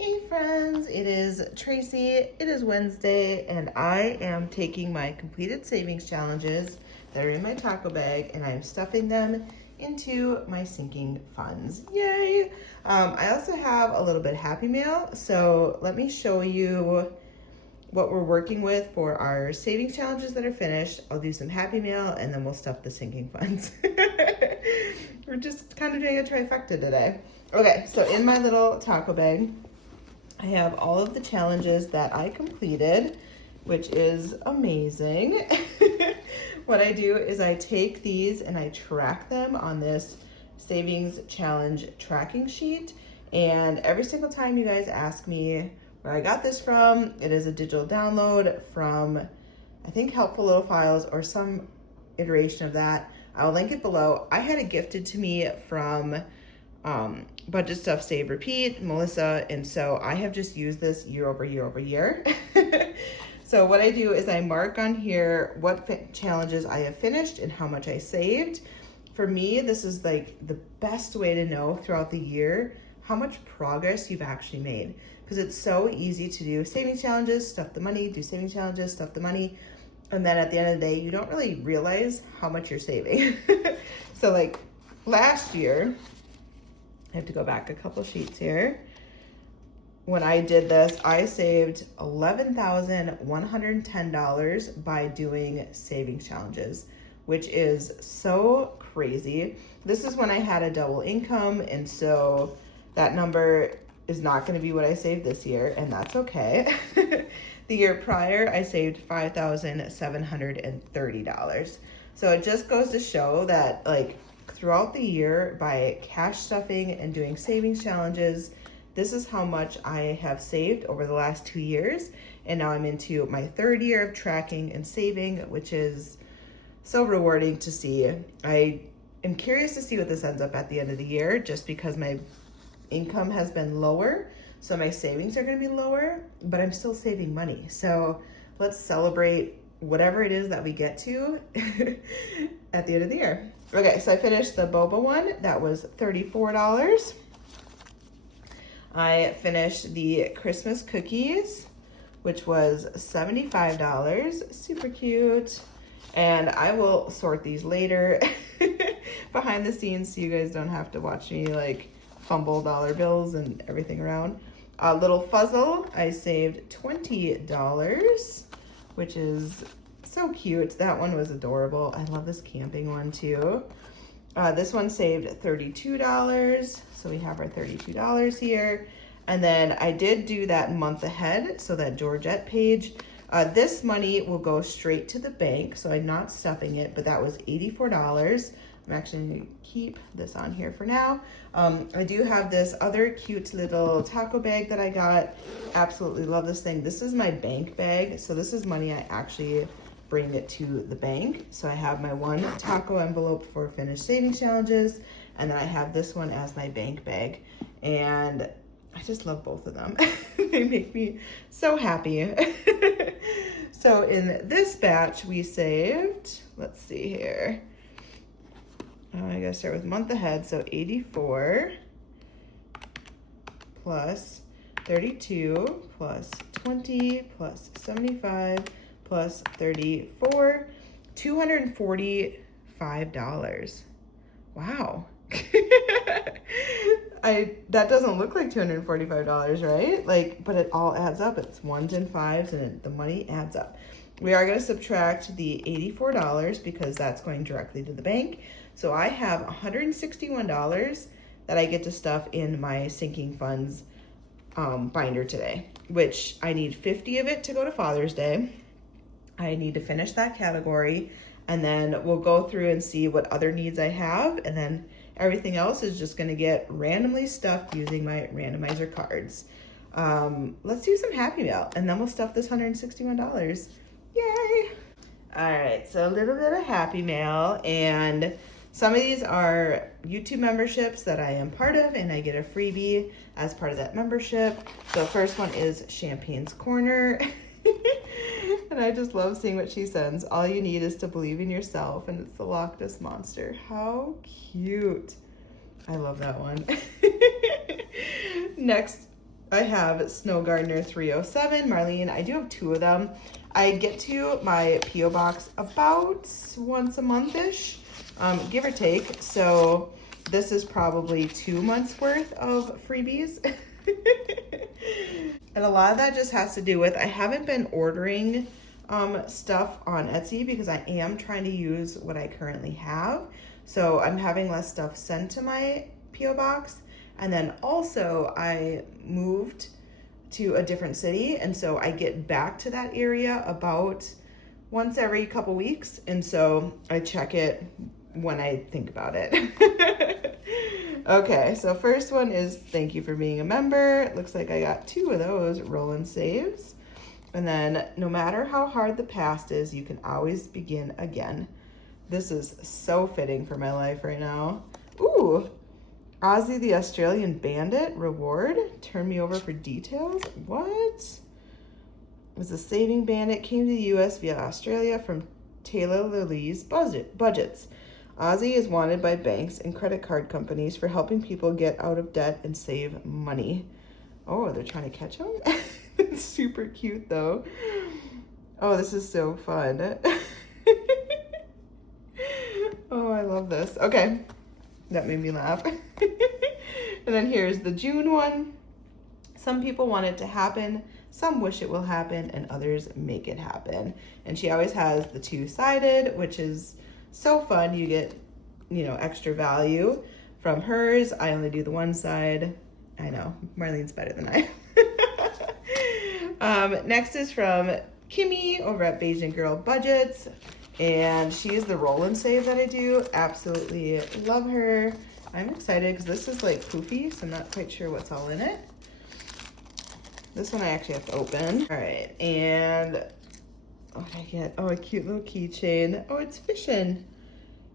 Hey friends, it is Tracy. It is Wednesday and I am taking my completed savings challenges that are in my taco bag and I'm stuffing them into my sinking funds. Yay! I also have a little bit Happy Mail, so let me show you what we're working with for our savings challenges that are finished. I'll do some Happy Mail and then we'll stuff the sinking funds. We're just kind of doing a trifecta today. Okay, so in my little taco bag, I have all of the challenges that I completed, which is amazing. What I do is I take these and I track them on this savings challenge tracking sheet. And every single time you guys ask me where I got this from, it is a digital download from, I think, Helpful Little Files or some iteration of that. I'll link it below. I had it gifted to me from Budget Stuff Save Repeat, Melissa, and so I have just used this year over year over year. So what I do is I mark on here what challenges I have finished and how much I saved. For me, this is like the best way to know throughout the year how much progress you've actually made, because it's so easy to do savings challenges, stuff the money, do savings challenges, stuff the money, and then at the end of the day, you don't really realize how much you're saving. So like last year, I have to go back a couple sheets here. When I did this, I saved $11,110 by doing savings challenges, which is so crazy. This is when I had a double income, and so that number is not going to be what I saved this year, and that's okay. The year prior, I saved $5,730. So it just goes to show that, like, throughout the year, by cash stuffing and doing savings challenges, this is how much I have saved over the last 2 years. And now I'm into my third year of tracking and saving, which is so rewarding to see. I am curious to see what this ends up at the end of the year, just because my income has been lower, so my savings are going to be lower, but I'm still saving money. So let's celebrate whatever it is that we get to at the end of the year. Okay, so I finished the boba one. That was $34. I finished the Christmas cookies, which was $75. Super cute. And I will sort these later behind the scenes so you guys don't have to watch me like fumble dollar bills and everything around. Little Fuzzle, I saved $20, which is so cute. That one was adorable. I love this camping one too. This one saved $32. So we have our $32 here. And then I did do that month ahead, so that Georgette page. This money will go straight to the bank, so I'm not stuffing it, but that was $84. I'm actually going to keep this on here for now. I do have this other cute little taco bag that I got. Absolutely love this thing. This is my bank bag, so this is money I actually bring it to the bank. So I have my one taco envelope for finished savings challenges, and then I have this one as my bank bag. And I just love both of them. They make me so happy. So in this batch, we saved, let's see here. I gotta start with month ahead. So 84 plus 32 plus 20 plus 75 plus 34, $245. Wow. That doesn't look like $245, right? Like, but it all adds up. It's ones and fives, and the money adds up. We are going to subtract the $84 because that's going directly to the bank. So I have $161 that I get to stuff in my sinking funds binder today, which I need 50 of it to go to Father's Day. I need to finish that category, and then we'll go through and see what other needs I have, and then everything else is just gonna get randomly stuffed using my randomizer cards. Let's do some Happy Mail, and then we'll stuff this $161. Yay! All right, so a little bit of Happy Mail, and some of these are YouTube memberships that I am part of, and I get a freebie as part of that membership. So the first one is Champagne's Corner. And I just love seeing what she sends. All you need is to believe in yourself, and it's the Loch Ness Monster. How cute. I love that one. Next I have Snow Gardener 307. Marlene, I do have 2 of them. I get to my P.O. box about once a month-ish, give or take. So this is probably 2 months worth of freebies. And a lot of that just has to do with, I haven't been ordering stuff on Etsy because I am trying to use what I currently have. So I'm having less stuff sent to my P.O. box. And then also I moved to a different city, and so I get back to that area about once every couple weeks, and so I check it when I think about it. Okay, so first one is thank you for being a member. It looks like I got 2 of those roll-in saves. And then no matter how hard the past is, you can always begin again. This is so fitting for my life right now. Ooh, Ozzy the Australian Bandit reward. Turn me over for details. What? Was a saving bandit, came to the U.S. via Australia from Taylor Lilly's budgets. Ozzy is wanted by banks and credit card companies for helping people get out of debt and save money. Oh, they're trying to catch him? It's super cute though. Oh, this is so fun. Oh, I love this. Okay. That made me laugh. And then here's the June one. Some people want it to happen, some wish it will happen, and others make it happen. And she always has the 2-sided, which is so fun. You get, you know, extra value from hers. I only do the 1 side. I know, Marlene's better than I. Next is from Kimmy over at GoldenGirlBudgets. And she is the roll and save that I do. Absolutely love her. I'm excited because this is like poofy, so I'm not quite sure what's all in it. This one I actually have to open. All right, and what did I get? Oh, a cute little keychain. Oh, it's fishing.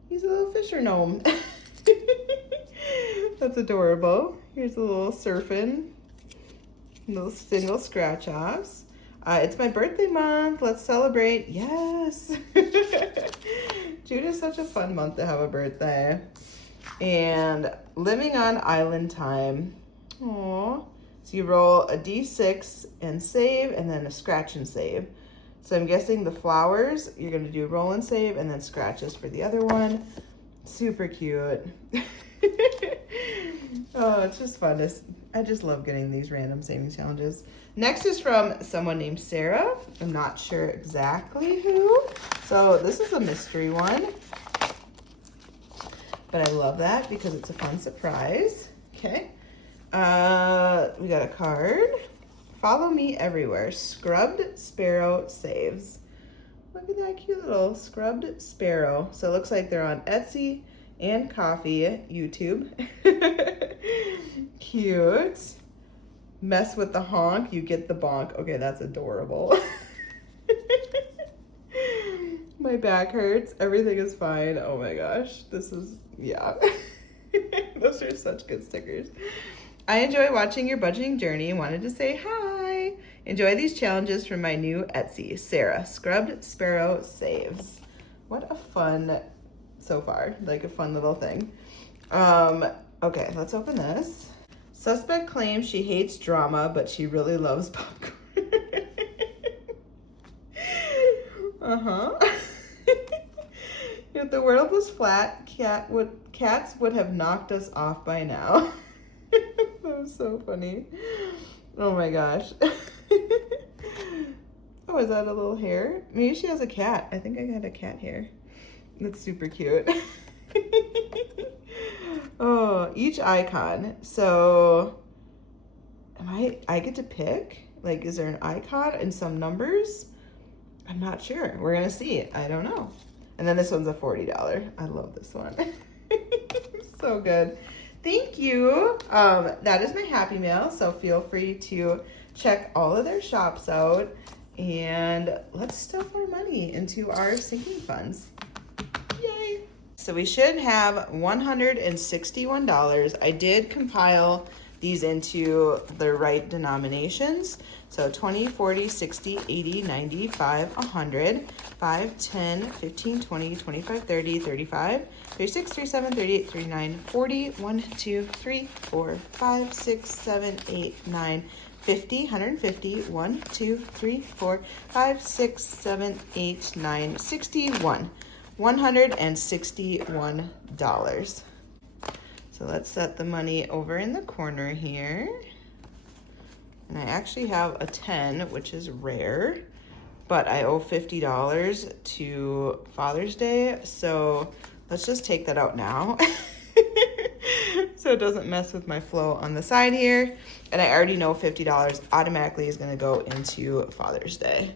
He's a little fisher gnome. That's adorable. Here's a little surfing. Little single scratch offs. It's my birthday month. Let's celebrate. Yes. June is such a fun month to have a birthday. And living on island time. Aw. So you roll a d6 and save, and then a scratch and save. So I'm guessing the flowers, you're going to do roll and save, and then scratches for the other one. Super cute. Oh, it's just fun. I just love getting these random savings challenges. Next is from someone named Sarah. I'm not sure exactly who. So this is a mystery one. But I love that because it's a fun surprise. Okay. We got a card. Follow me everywhere. Scrubbed Sparrow saves. Look at that cute little scrubbed sparrow. So it looks like they're on Etsy and Coffee, YouTube. Cute. Mess with the honk, you get the bonk. Okay, that's adorable. My back hurts. Everything is fine. Oh my gosh. This is, yeah. Those are such good stickers. I enjoy watching your budgeting journey and wanted to say hi. Enjoy these challenges from my new Etsy. Sarah, Scrubbed Sparrow Saves. What a fun, so far, like a fun little thing. Okay, let's open this. Suspect claims she hates drama, but she really loves popcorn. If the world was flat, cats would have knocked us off by now. That was so funny. Oh my gosh. Oh, is that a little hair? Maybe she has a cat. I think I got a cat hair. That's super cute. Oh, each icon. So I get to pick? Like, is there an icon and some numbers? I'm not sure. We're gonna see. I don't know. And then this one's a $40. I love this one. So good. Thank you. That is my Happy Mail, so feel free to check all of their shops out, and let's stuff our money into our sinking funds. Yay. So we should have $161. I did compile these into the right denominations. So 20, 40, 60, 80, 90, 5, 100, 5, 10, 15, 20, 25, 30, 35, 36, 37, 38, 39, 40, 1, 2, 3, 4, 5, 6, 7, 8, 9, 50, 150, 1, 2, 3, 4, 5, 6, 7, 8, 9, 61. $161. So let's set the money over in the corner here. And I actually have a 10, which is rare, but I owe $50 to Father's Day. So let's just take that out now. So it doesn't mess with my flow on the side here. And I already know $50 automatically is gonna go into Father's Day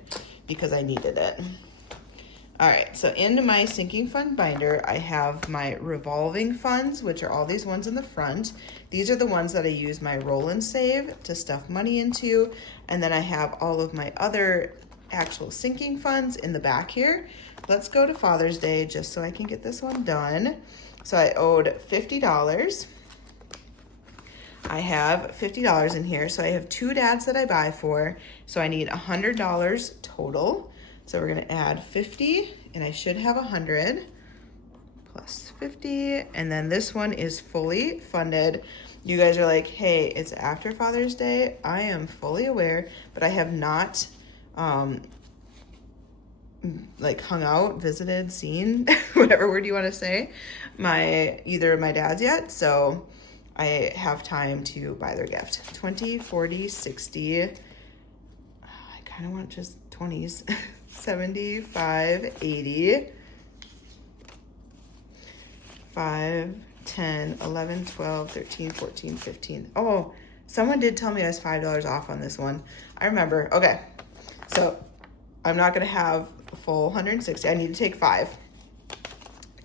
because I needed it. All right, so into my sinking fund binder, I have my revolving funds, which are all these ones in the front. These are the ones that I use my roll and save to stuff money into. And then I have all of my other actual sinking funds in the back here. Let's go to Father's Day just so I can get this one done. So I owed $50. I have $50 in here. So I have 2 dads that I buy for. So I need $100 total. So we're gonna add 50, and I should have 100 plus 50, and then this one is fully funded. You guys are like, hey, it's after Father's Day. I am fully aware, but I have not like hung out, visited, seen, whatever word you wanna say, either of my dads yet, so I have time to buy their gift. 20, 40, 60, I kinda want just 20s. 75, 80, 5, 10, 11, 12, 13, 14, 15. Oh, someone did tell me I was $5 off on this one. I remember. Okay, so I'm not gonna have a full 160. I need to take 5.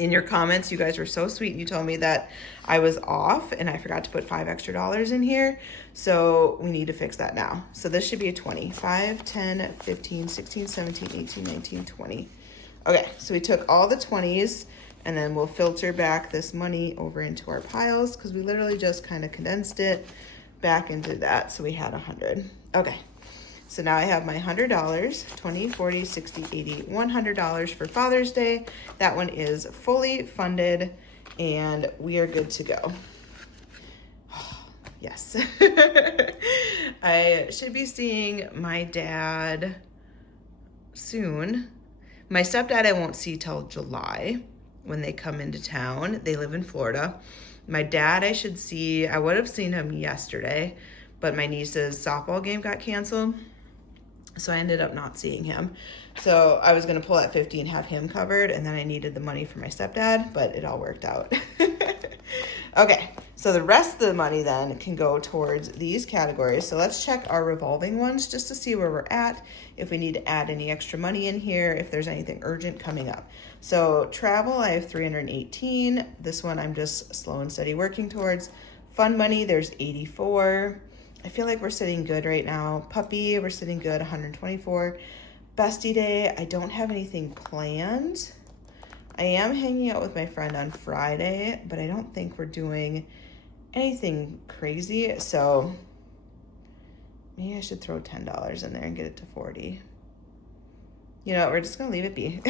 In your comments, you guys were so sweet and you told me that I was off and I forgot to put $5 extra in here. So we need to fix that now. So this should be a 20. 5, 10, 15, 16, 17, 18, 19, 20. Okay, so we took all the 20s and then we'll filter back this money over into our piles because we literally just kind of condensed it back into that. So we had 100. Okay. So now I have my $100, 20, 40, 60, 80, $100 for Father's Day. That one is fully funded and we are good to go. Yes. I should be seeing my dad soon. My stepdad I won't see till July when they come into town. They live in Florida. My dad I would have seen him yesterday, but my niece's softball game got canceled. So I ended up not seeing him. So I was gonna pull at 50 and have him covered, and then I needed the money for my stepdad, but it all worked out. Okay, so the rest of the money then can go towards these categories. So let's check our revolving ones just to see where we're at, if we need to add any extra money in here, if there's anything urgent coming up. So travel, I have 318. This one I'm just slow and steady working towards. Fund money, there's 84. I feel like we're sitting good right now. Puppy, we're sitting good, 124. Bestie Day, I don't have anything planned. I am hanging out with my friend on Friday, but I don't think we're doing anything crazy. So maybe I should throw $10 in there and get it to 40. You know, we're just gonna leave it be.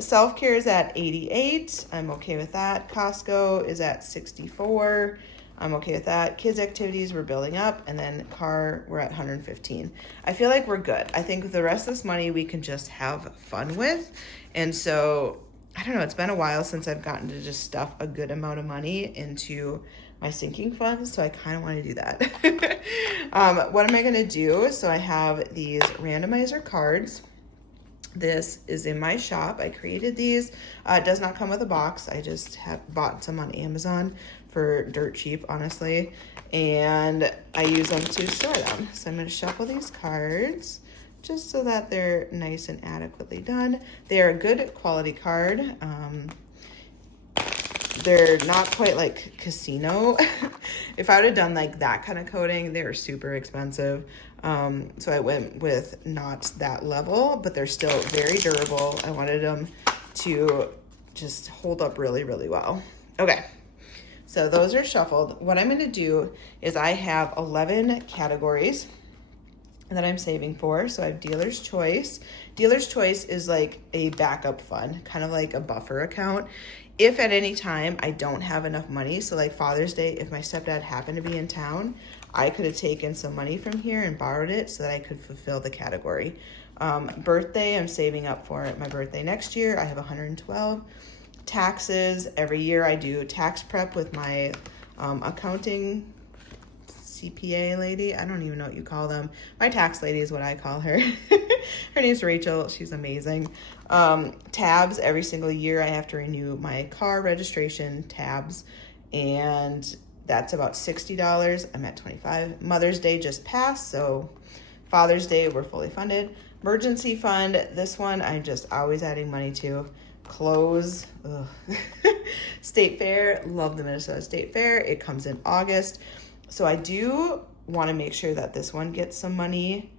Self-care is at 88. I'm okay with that. Costco is at 64. I'm okay with that. Kids activities, we're building up. And then car, we're at 115. I feel like we're good. I think the rest of this money we can just have fun with. And so, I don't know, it's been a while since I've gotten to just stuff a good amount of money into my sinking funds. So I kind of want to do that. What am I going to do? So I have these randomizer cards. This is in my shop. I created these. It does not come with a box. I just have bought some on Amazon for dirt cheap, honestly. And I use them to store them. So I'm going to shuffle these cards just so that they're nice and adequately done. They are a good quality card. They're not quite like casino. If I would have done like that kind of coating, they're super expensive. So I went with not that level, but they're still very durable. I wanted them to just hold up really, really well. Okay. So those are shuffled. What I'm gonna do is I have 11 categories that I'm saving for. So I have dealer's choice. Dealer's choice is like a backup fund, kind of like a buffer account. If at any time I don't have enough money, so like Father's Day, if my stepdad happened to be in town, I could have taken some money from here and borrowed it so that I could fulfill the category. Birthday, I'm saving up for my birthday next year. I have 112. Taxes, every year I do tax prep with my accounting CPA lady. I don't even know what you call them. My tax lady is what I call her. Her name's Rachel. She's amazing. Tabs, every single year I have to renew my car registration tabs, and that's about $60. I'm at $25. Mother's Day just passed, so Father's Day we're fully funded. Emergency fund, this one I'm just always adding money to. Clothes, State Fair, love the Minnesota State Fair. It comes in August. So I do want to make sure that this one gets some money,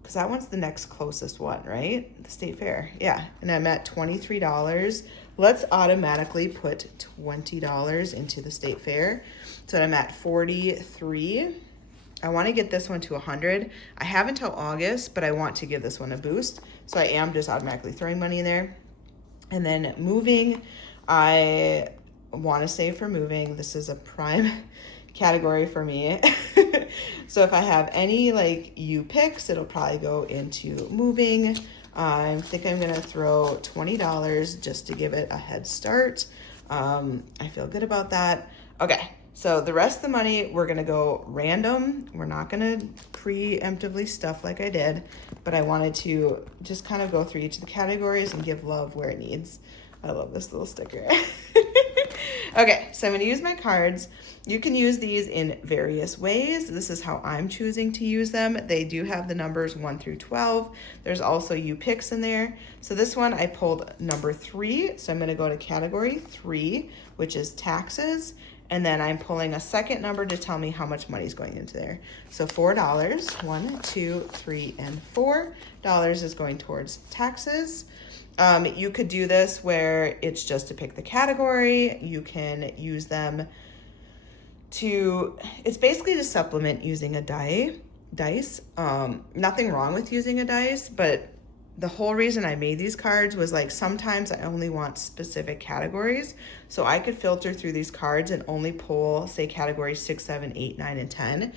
because that one's the next closest one, right? The State Fair, yeah. And I'm at $23. Let's automatically put $20 into the State Fair. So I'm at 43. I want to get this one to 100. I have until August, but I want to give this one a boost. So I am just automatically throwing money in there. And then moving, I want to save for moving. This is a prime category for me. So if I have any like U picks, it'll probably go into moving. I think I'm gonna throw $20 just to give it a head start. I feel good about that. Okay, so the rest of the money, we're gonna go random. We're not gonna preemptively stuff like I did, but I wanted to just kind of go through each of the categories and give love where it needs. I love this little sticker. Okay, so I'm gonna use my cards. You can use these in various ways. This is how I'm choosing to use them. They do have the numbers 1 through 12. There's also U picks in there. So this one I pulled number 3. So I'm gonna go to category 3, which is taxes. And then I'm pulling a second number to tell me how much money is going into there. So $4, 1, 2, 3, and $4 is going towards taxes. You could do this where it's just to pick the category. You can use them to, it's basically to supplement using a dice. Nothing wrong with using a dice, but the whole reason I made these cards was like sometimes I only want specific categories. So I could filter through these cards and only pull, say, categories 6, 7, 8, 9, and 10.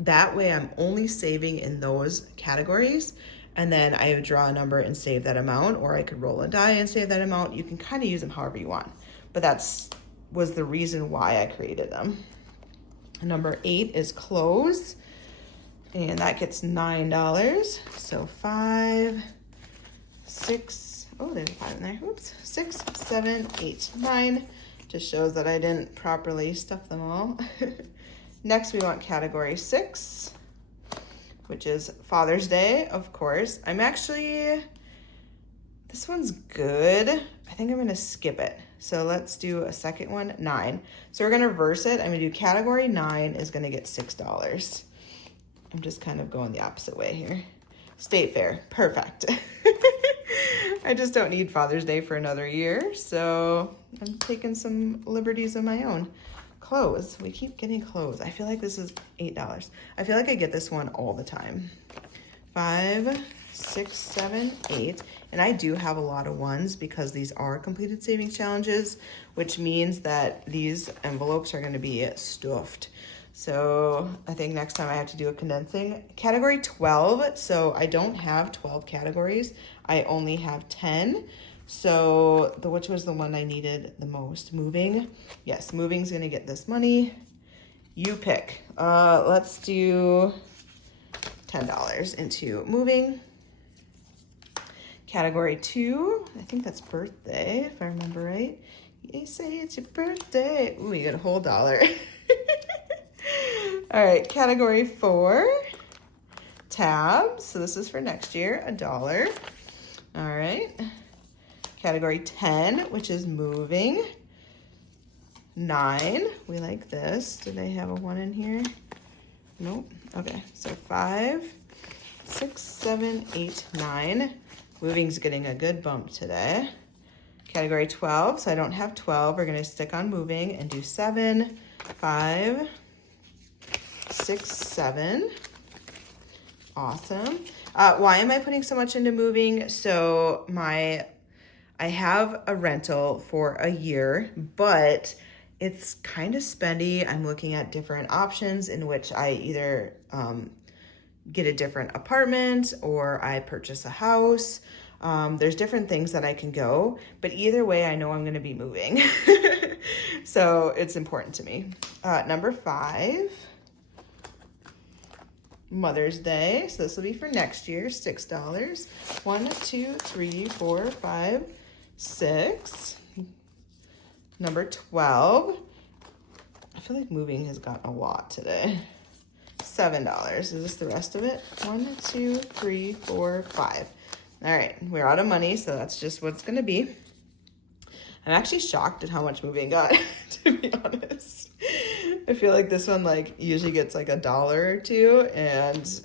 That way I'm only saving in those categories. And then I would draw a number and save that amount, or I could roll a die and save that amount. You can kind of use them however you want, but was the reason why I created them. Number 8 is clothes, and that gets $9. So 5, 6, oh, there's a 5 in there. Oops, 6, 7, 8, 9. Just shows that I didn't properly stuff them all. Next, we want category 6, which is Father's Day, of course. This one's good. I think I'm gonna skip it. So let's do a second one, 9. So we're gonna reverse it. I'm gonna do category 9 is gonna get $6. I'm just kind of going the opposite way here. State Fair, perfect. I just don't need Father's Day for another year, so I'm taking some liberties of my own. Clothes, we keep getting clothes. I feel like this is $8. I feel like I get this one all the time. 5, 6, 7, 8, and I do have a lot of ones because these are completed savings challenges, which means that these envelopes are going to be stuffed. So I think next time I have to do a condensing. Category 12, so I don't have 12 categories. I only have 10. So which was the one I needed the most? Moving. Yes, moving's gonna get this money. You pick. Let's do $10 into moving. Category 2, I think that's birthday, if I remember right. You say it's your birthday. Ooh, you get a whole $1. All right, category 4, tabs. So this is for next year, $1. All right. Category 10, which is moving. 9, we like this. Did I have a 1 in here? Nope. Okay, so 5, 6, 7, 8, 9. Moving's getting a good bump today. Category 12, so I don't have 12. We're gonna stick on moving and do 7, 5, 6, 7. Awesome. Why am I putting so much into moving? So I have a rental for a year, but it's kind of spendy. I'm looking at different options in which I either get a different apartment or I purchase a house. There's different things that I can go, but either way, I know I'm gonna be moving. So it's important to me. Number 5, Mother's Day. So this will be for next year, $6. 1, 2, 3, 4, 5, 6. Number 12. I feel like moving has gotten a lot today. $7. Is this the rest of it? 1, 2, 3, 4, 5. All right, we're out of money, so that's just what it's gonna be. I'm actually shocked at how much moving got, to be honest. I feel like this one like usually gets like $1 or $2, and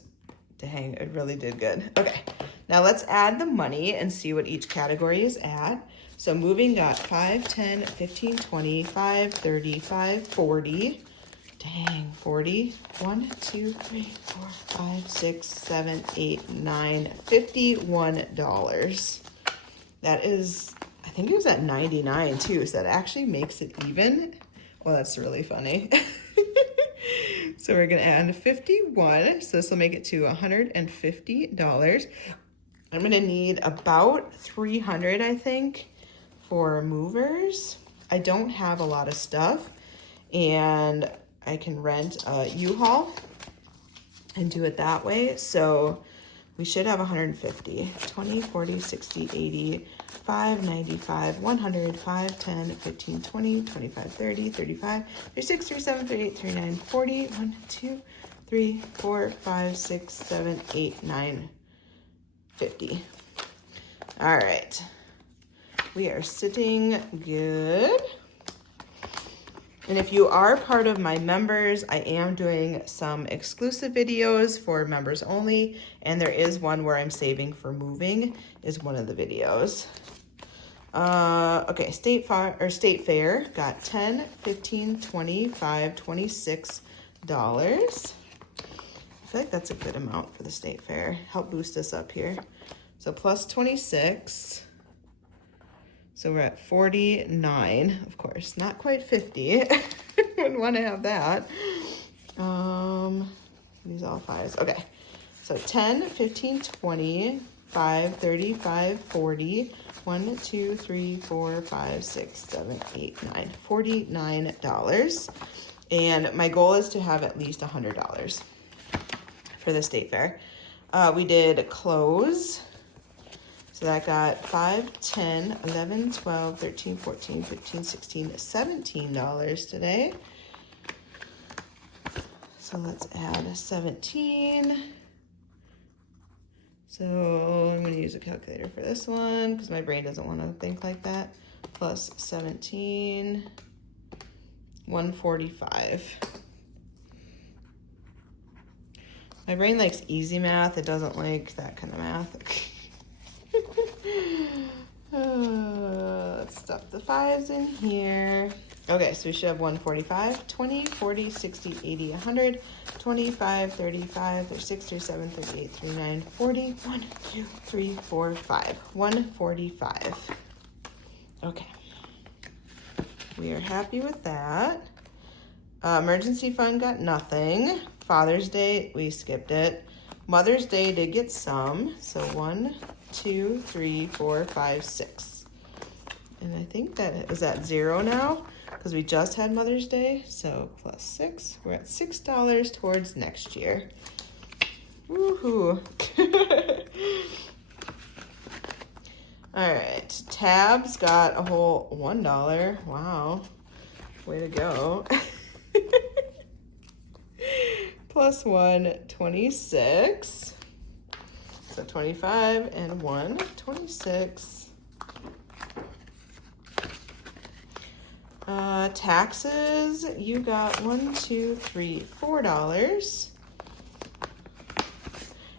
dang, it really did good. Okay, now let's add the money and see what each category is at. So moving got 5, 10, 15, 20, 5, 30, 5, 40. Dang, 40. 1, 2, 3, 4, 5, 6, 7, 8, 9, $51. That is, I think it was at 99 too, so that actually makes it even. Well, that's really funny. So we're gonna add 51, so this will make it to $150. I'm gonna need about 300, I think, for movers. I don't have a lot of stuff, and I can rent a U-Haul and do it that way. So we should have 150. 20, 40, 60, 80, 5, 95, 100, 5, 10, 15, 20, 25, 30, 35, 36, 37, 38, 39, 40, 1, 2, 3, 4, 5, 6, 7, 8, 9, 50. All right. We are sitting good. And if you are part of my members, I am doing some exclusive videos for members only, and there is one where I'm saving for moving is one of the videos. Okay, State Fair got 10, 15, 25, $26. I feel like that's a good amount for the State Fair. Help boost us up here. So plus 26. So we're at 49, of course, not quite 50. Wouldn't want to have that. These all 5s. Okay, so 10, 15, 20, 5, 35, 40, 1, 2, 3, 4, 5, 6, 7, 8, 9, $49. And my goal is to have at least $100 for the State Fair. We did clothes. So that got 5, 10, 11, 12, 13, 14, 15, 16, $17 today. So let's add 17. So I'm going to use a calculator for this one because my brain doesn't want to think like that. Plus 17, 145. My brain likes easy math. It doesn't like that kind of math. Let's stuff the 5s in here. Okay, so we should have 145, 20, 40, 60, 80, 100, 25, 35, 36, 37, 38, 39, 40, 1, 2, 3, 4, 5, 145. Okay, we are happy with that. Emergency fund got nothing. Father's Day, we skipped it. Mother's Day did get some, so 1, 2, 3, 4, 5, 6. And I think that is at 0 now because we just had Mother's Day. So plus 6, we're at $6 towards next year. Woohoo. All right, Tabs got a whole $1. Wow, way to go. Plus 1, 26. So 25 and 1, 26. Taxes, you got $1, 2, 3, $4.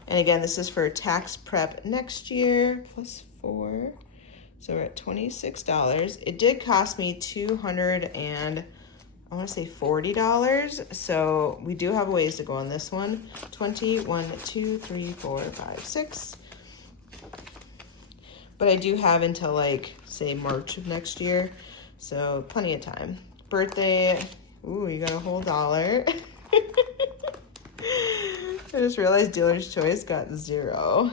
And again, this is for tax prep next year. Plus 4, So we're at $26. It did cost me $240. So we do have a ways to go on this one. 1, 2, 3, 4, 5, 6. But I do have until like, say, March of next year. So plenty of time. Birthday, ooh, you got a whole dollar. I just realized dealer's choice got 0.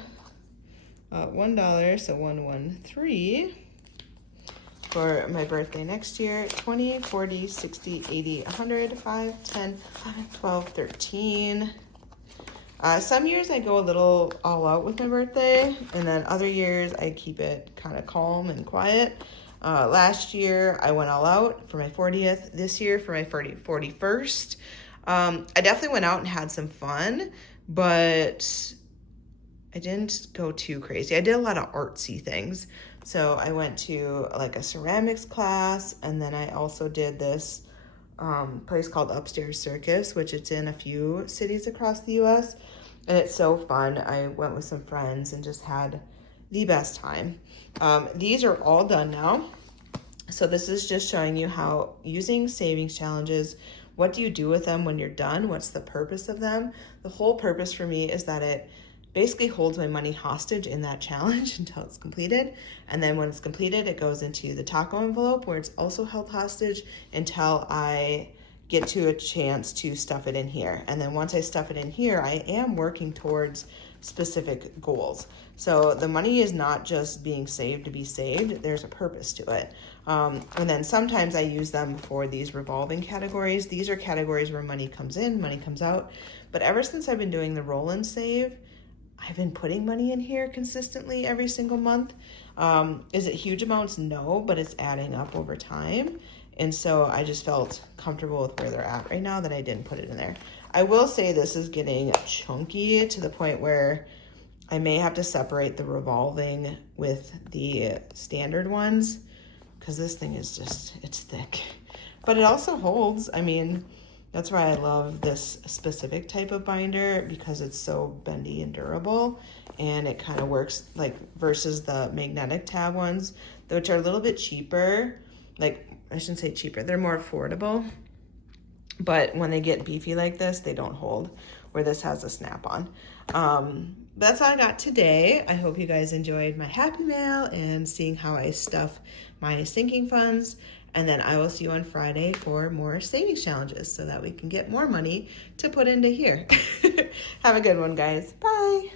$1, so 113 for my birthday next year. 20, 40, 60, 80, 100, 5, 10, 11, 12, 13. Some years I go a little all out with my birthday, and then other years I keep it kind of calm and quiet. Last year I went all out for my 40th. This year for my 41st. I definitely went out and had some fun, but I didn't go too crazy. I did a lot of artsy things. So I went to like a ceramics class, and then I also did this place called Upstairs Circus, which it's in a few cities across the US, and it's so fun. I went with some friends and just had the best time. These are all done now. So this is just showing you how using savings challenges, what do you do with them when you're done? What's the purpose of them? The whole purpose for me is that it basically holds my money hostage in that challenge until it's completed. And then when it's completed, it goes into the taco envelope where it's also held hostage until I get to a chance to stuff it in here. And then once I stuff it in here, I am working towards specific goals. So the money is not just being saved to be saved. There's a purpose to it. And then sometimes I use them for these revolving categories. These are categories where money comes in, money comes out. But ever since I've been doing the roll and save, I've been putting money in here consistently every single month. Is it huge amounts? No, but it's adding up over time. And so I just felt comfortable with where they're at right now that I didn't put it in there. I will say this is getting chunky to the point where I may have to separate the revolving with the standard ones, because this thing is just, it's thick. But it also holds. I mean, that's why I love this specific type of binder, because it's so bendy and durable, and it kind of works like versus the magnetic tab ones, which are a little bit cheaper. Like, I shouldn't say cheaper, they're more affordable. But when they get beefy like this, they don't hold, where this has a snap-on. That's all I got today. I hope you guys enjoyed my happy mail and seeing how I stuff my sinking funds. And then I will see you on Friday for more savings challenges so that we can get more money to put into here. Have a good one, guys. Bye.